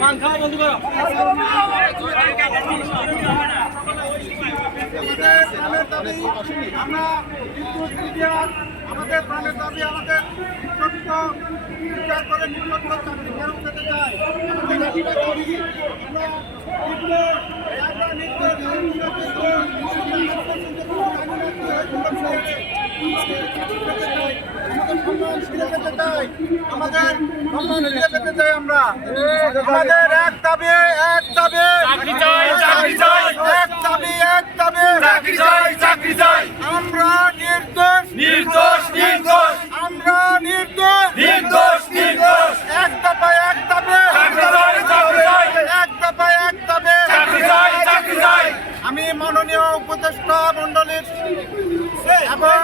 পান খাওয়া বন্ধ করো প্রাণের দাবি আমরা আমাদের প্রাণের দাবি আমাদের ছোট্ট বিচার করে নির্লজ্জ চাকরি ফেরত পেতে চাই আমাদের দাবি বিদ্যুৎ আমাদের সম্মান ফিরে পেতে চাই আমরা। আমাদের এক দাবি এক দাবি। চাকরি চাই, চাকরি চাই। এক দাবি এক দাবি। চাকরি চাই চাকরি চাই। আমরা নির্দোষ। নির্দোষ নির্দোষ। আমরা নির্দোষ। নির্দোষ নির্দোষ। এক দফা এক দাবি। চাকরি চাই, চাকরি চাই। এক দফা এক দাবি। চাকরি চাই চাকরি চাই। আমি মাননীয় উপদেষ্টা মন্ডলীর এবং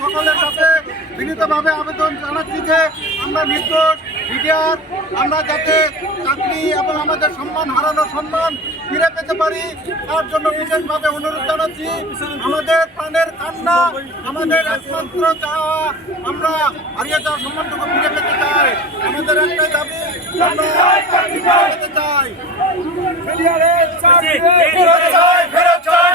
সকলের কাছে বিনীতভাবে আবেদন জানাচ্ছি যে আমরা নির্দোষ মিডিয়ার আমরা যাতে চাকরি এবং আমাদের সম্মান হারানো সম্মান ফিরে পেতে পারি তার জন্য বিশেষভাবে অনুরোধ জানাচ্ছি আমাদের প্রাণের কান্না আমাদের একমাত্র চাওয়া আমরা হারিয়ে যাওয়া সম্মানটুকু ফিরে পেতে চাই আমাদের একটাই দাবি আমরা চাই ফেরত চাই